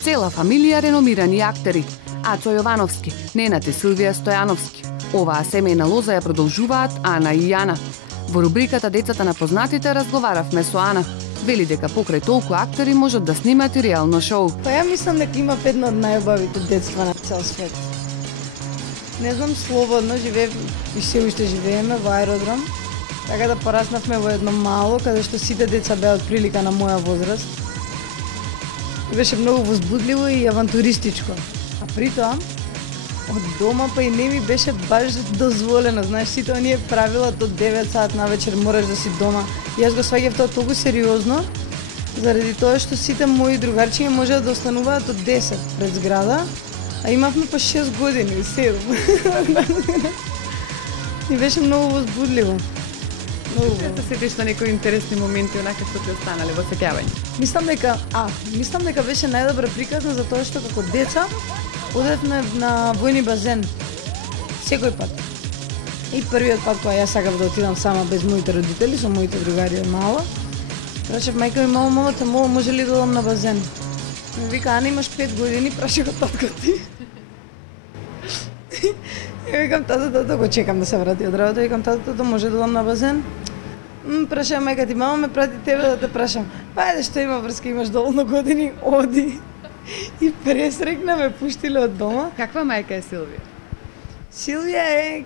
Цела фамилија реномирани актери. Ацо Јовановски, ненат и Силвија Стојановски. Оваа семејна лоза ја продолжуваат Ана и Јана. Во рубриката Децата на познатите разговаравме со Ана. Вели дека покрај толку актери можат да снимат и реално шоу. Па ја мислам дека има едно од најубавите детства на цел свет. Не знам, слободно живеем и се уште живееме во аеродром. Така да пораснавме во едно мало, каде што сите деца беа од прилика на моја возраст. И беше многу возбудливо и авантуристичко. А при тоа, од дома па и не ми беше баш дозволено. Знаеш, сите оние правила до 9 саат на вечер мораш да си дома. И јас го сваѓав тоа толку сериозно, заради тоа што сите мои другарчиња можеа да остануваат од 10 пред зграда, а имавме по 6 години, 7. И беше многу возбудливо. Се сетиш на некои интересни моменти онака што ти останале во сеќавање? Мислам дека беше најдобро приказна за тоа што како деца одевме на војни базен секој пат. И првиот пат кога јас сакав да отидам сама без моите родители, со моите другари од мала, прашав мајка ми, мама, те молам, може ли да одам на базен? Ми вика, Ана, имаш 5 години, прашав го татко ти. И викам, тато, го чекам да се врати од работа, викам, тато, може да одам на базен? Прашав мајка ти, мама ме прати тебе да те прашам. Па ајде, што има врска, имаш доволно години, оди. И пресрекна ме пуштиле од дома. Каква мајка е Силвија? Силвија е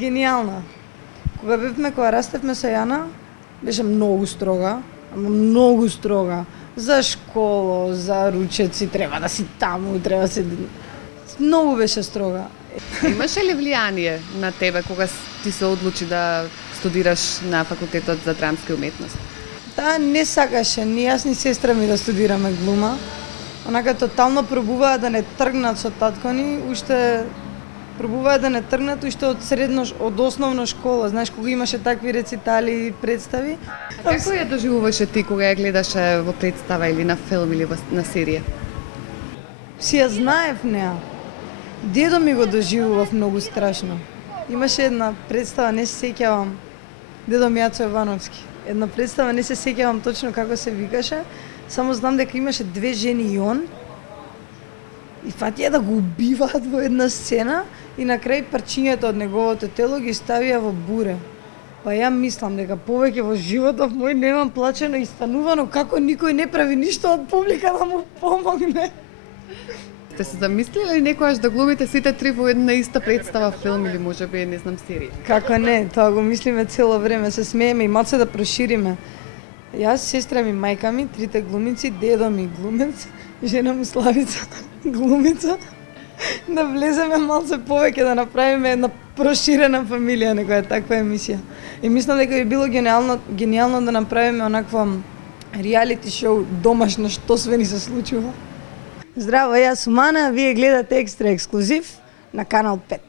гениална. Кога растевме со Јана, беше многу строга, ама многу строга. За школо, за ручеци, треба да си таму, треба да си... Многу беше строга. Имаше ли влијание на тебе кога ти се одлучи да студираш на факултетот за драмски уметности? Таа не сакаше, ни јас ни сестра ми да студираме глума. Онака тотално пробуваа да не тргнат со татко ни, уште пробуваа да не тргнат уште од основна школа, знаеш, кога имаше такви рецитали и представи. Како ја доживуваше ти кога ја гледаше во представа или на филм или на серија? Си ја знаев неа. Дедо ми го доживував многу страшно. Имаше една представа, не се сеќавам, дедо ми Ацо Јовановски. Една представа, не се сеќавам точно како се викаше, само знам дека имаше две жени и он, и фатија да го убиваат во една сцена и на крај парчињата од неговото тело ги ставија во буре. Па ја мислам дека повеќе во животот мој немам плачено и станувано како никој не прави ништо од публика да му помогне. Сте се замислиле некојаш да глумите сите три во една иста представа, филм или можеби не знам серија? Како не, тоа го мислиме цело време, се смееме и малце да прошириме. Јас, сестра ми, мајка ми, трите глумици, дедо ми глумец, жена ми Славица глумица. Да влеземе малце повеќе, да направиме една проширена фамилија, некоја таква емисија. И мислам дека би било гениално да направиме онакво реалити шоу домашно, што све ни се случува. Здраво, јас сум Ана, вие гледате Екстра ексклузив на Канал 5.